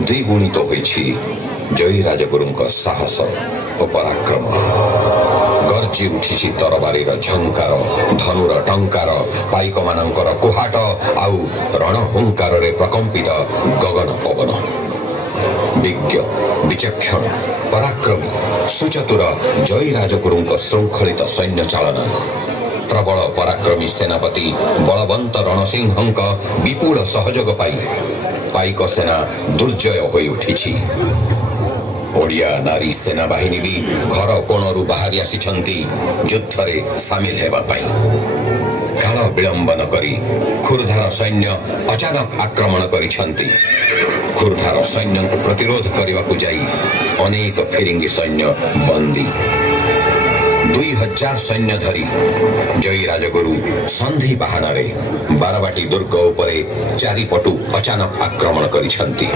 द्विगुणित होइछि जयी राजगुरुଙ୍କ साहस ଓ पराक्रम। गर्जी उठिछि तरबारीर झंकार, धनुर टंकार, पाइक मानकर कुहाट आउ रणहुंकार रे प्रकंपित गगन पवन। विज्ञ विचक्षण पराक्रमी सुचतुर जयी राजगुरुଙ୍କ श्रृंखलित सैन्य चालना। प्रबल पराक्रमी सेनापति बलवंत रणसिंहଙ୍କ विपुल सहयोग पाई पाइक सेना दुर्जय होई उठिछि। ओडिया नारी सेना बाहिनी भी घर कोणरू बाहरी आसिछंती युद्ध रे सामिल हेबा पाई। काल विलंब न करी खुरधार सैन्य अचानक आक्रमण करिछंती। खुरधार सैन्य को प्रतिरोध करने जाई अनेक फिरिंगी सैन्य बंदी। 2000 सैन्य धरी जयी राजगुरु संधि बाहन रे बारवाटी दुर्ग उपरे चारिपटु अचानक आक्रमण करिछंती।